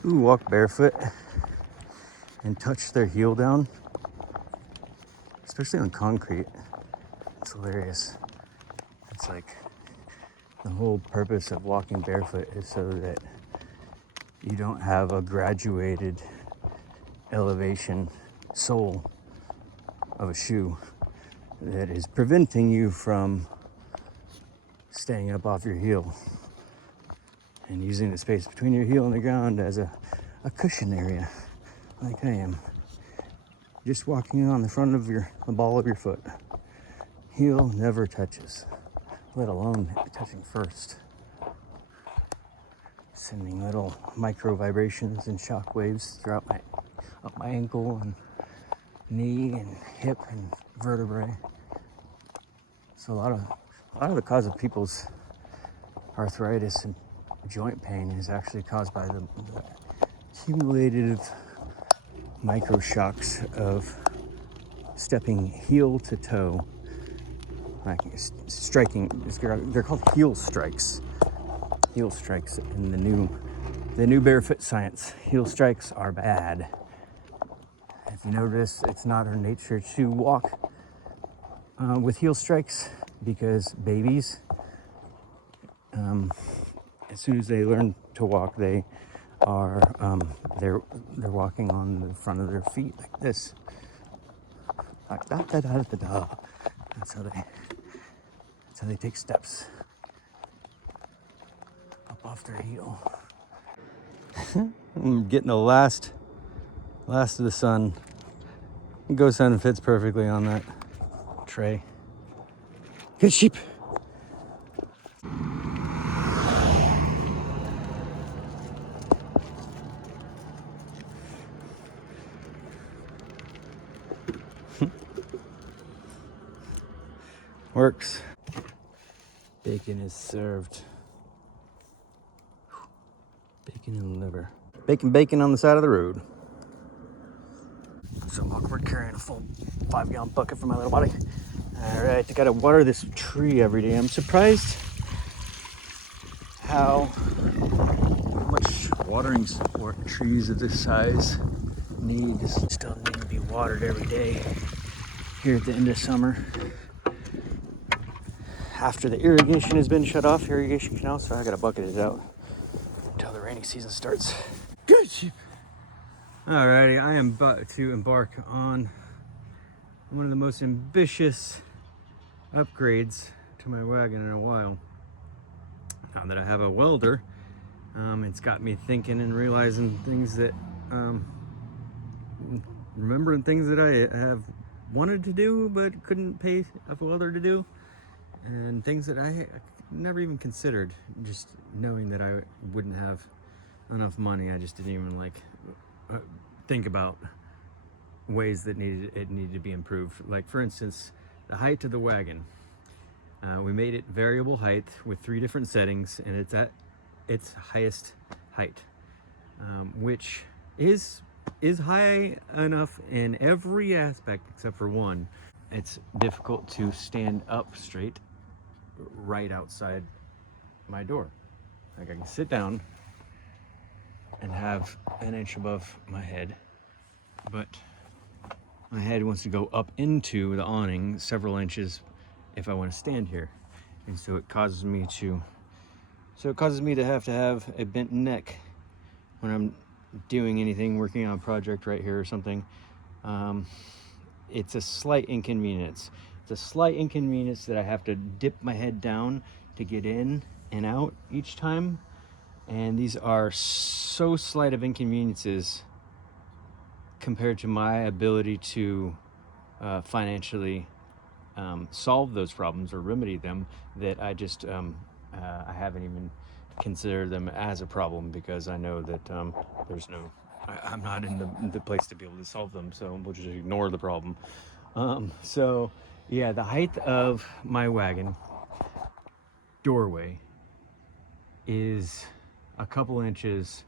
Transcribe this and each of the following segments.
People who walk barefoot and touch their heel down, especially on concrete, it's hilarious. It's like the whole purpose of walking barefoot is so that you don't have a graduated elevation sole of a shoe that is preventing you from staying up off your heel and using the space between your heel and the ground as a cushion area, like I am. Just walking on the front of the ball of your foot. Heel never touches, let alone touching first. Sending little micro vibrations and shock waves throughout up my ankle and knee and hip and vertebrae. So a lot of the cause of people's arthritis and joint pain is actually caused by the cumulative micro shocks of stepping heel to toe, like striking. They're called heel strikes. Heel strikes in the new barefoot science. Heel strikes are bad. If you notice, it's not our nature to walk with heel strikes because babies, as soon as they learn to walk, they are they're walking on the front of their feet like this, like da da da da da. That's how they take steps up off their heel. I'm getting the last of the sun. Go Sun fits perfectly on that tray. Good sheep. Works. Bacon is served. Bacon and liver. Bacon on the side of the road. So awkward carrying a full 5-gallon bucket for my little body. All right, I gotta water this tree every day. I'm surprised how much watering support trees of this size need. Still need to be watered every day here at the end of summer. After the irrigation has been shut off, irrigation canal, so I gotta bucket it out until the rainy season starts. Good sheep. Alrighty, I am about to embark on one of the most ambitious upgrades to my wagon in a while. Now that I have a welder, it's got me thinking and realizing things that, remembering things that I have wanted to do but couldn't pay a welder to do, and things that I never even considered, just knowing that I wouldn't have enough money. I just didn't even think about ways that it needed to be improved. Like, for instance, the height of the wagon. We made it variable height with 3 different settings, and it's at its highest height, which is high enough in every aspect except for one. It's difficult to stand up straight right outside my door. Like, I can sit down and have an inch above my head, but my head wants to go up into the awning several inches if I want to stand here. And so it causes me to have a bent neck when I'm doing anything, working on a project right here or something. It's a slight inconvenience. It's a slight inconvenience that I have to dip my head down to get in and out each time. And these are so slight of inconveniences compared to my ability to financially solve those problems or remedy them, that I just I haven't even considered them as a problem, because I know that I'm not in the place to be able to solve them, so we'll just ignore the problem. So yeah, the height of my wagon doorway is a couple inches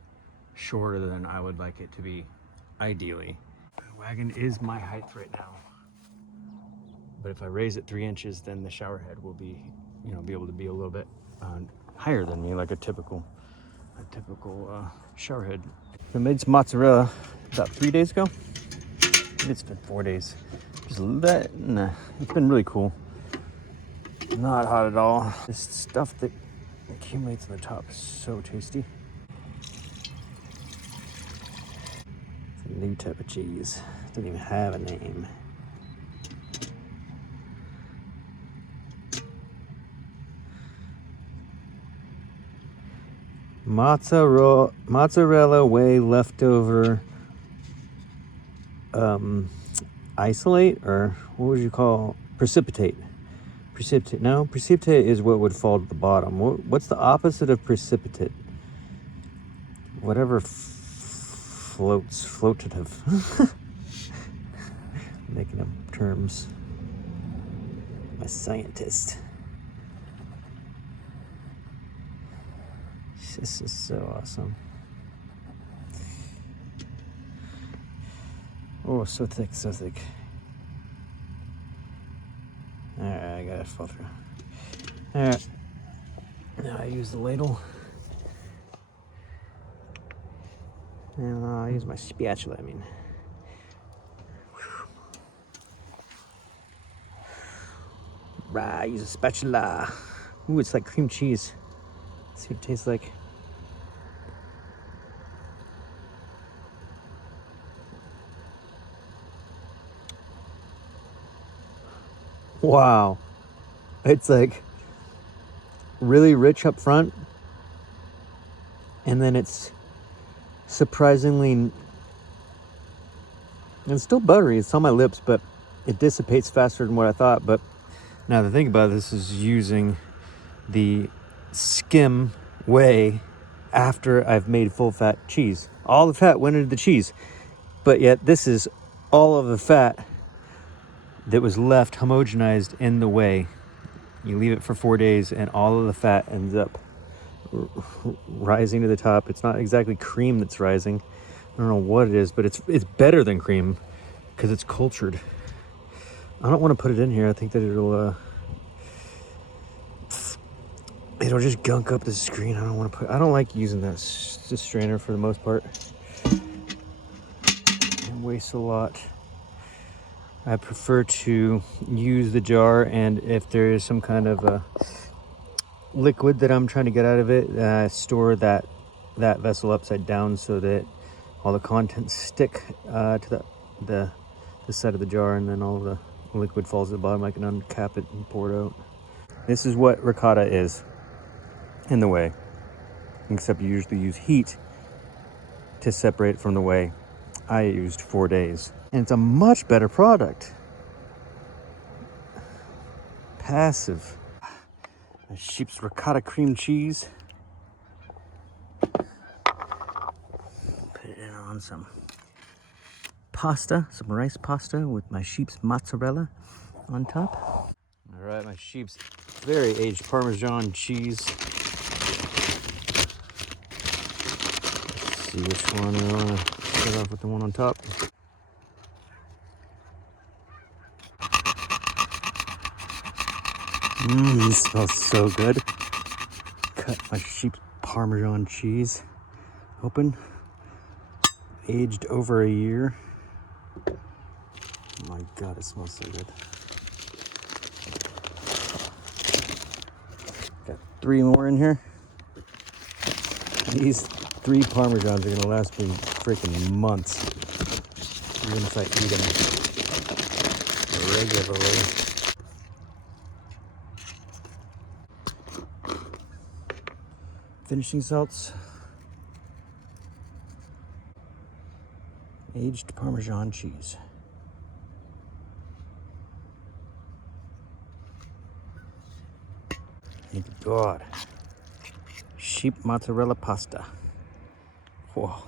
shorter than I would like it to be, ideally. The wagon is my height right now, but if I raise it 3 inches, then the shower head will be able to be a little bit higher than me, like a typical a typical showerhead. I made some mozzarella about 3 days ago. It's been 4 days. It's been really cool. Not hot at all. This stuff that accumulates on the top is so tasty. It's a new type of cheese. Doesn't even have a name. Mozzarella whey leftover isolate, or what would you call precipitate? Precipitate is what would fall to the bottom. What's the opposite of precipitate? Whatever floatative. Making up terms. I'm a scientist. This is so awesome. Oh, so thick, so thick. Alright, I gotta fall through. Alright. Now I use the ladle. And I'll use my spatula, I mean. Right, use a spatula. Ooh, it's like cream cheese. Let's see what it tastes like. Wow. It's like really rich up front. And then it's surprisingly, it's still buttery. It's on my lips, but it dissipates faster than what I thought. But now the thing about this is using the skim whey after I've made full fat cheese. All the fat went into the cheese, but yet this is all of the fat that was left homogenized in the whey. You leave it for 4 days and all of the fat ends up rising to the top. It's not exactly cream that's rising. I don't know what it is, but it's better than cream because it's cultured. I don't want to put it in here. I think that it'll just gunk up the screen. I don't like using that strainer for the most part. It wastes a lot. I prefer to use the jar, and if there is some kind of a liquid that I'm trying to get out of it, store that vessel upside down so that all the contents stick to the side of the jar, and then all the liquid falls to the bottom. I can uncap it and pour it out. This is what ricotta is in the whey, except you usually use heat to separate it from the whey. I used 4 days, and it's a much better product. Passive. A sheep's ricotta cream cheese. Put it in on some pasta, some rice pasta with my sheep's mozzarella on top. All right, my sheep's very aged Parmesan cheese. Let's see which one I want to start off with. The one on top. It smells so good. Cut my sheep's Parmesan cheese open. Aged over a year. Oh my God, it smells so good. Got 3 more in here. These 3 Parmesans are gonna last me freaking months, even if I eat them regularly. Finishing salts. Aged Parmesan cheese. Thank God. Sheep mozzarella pasta. Whoa.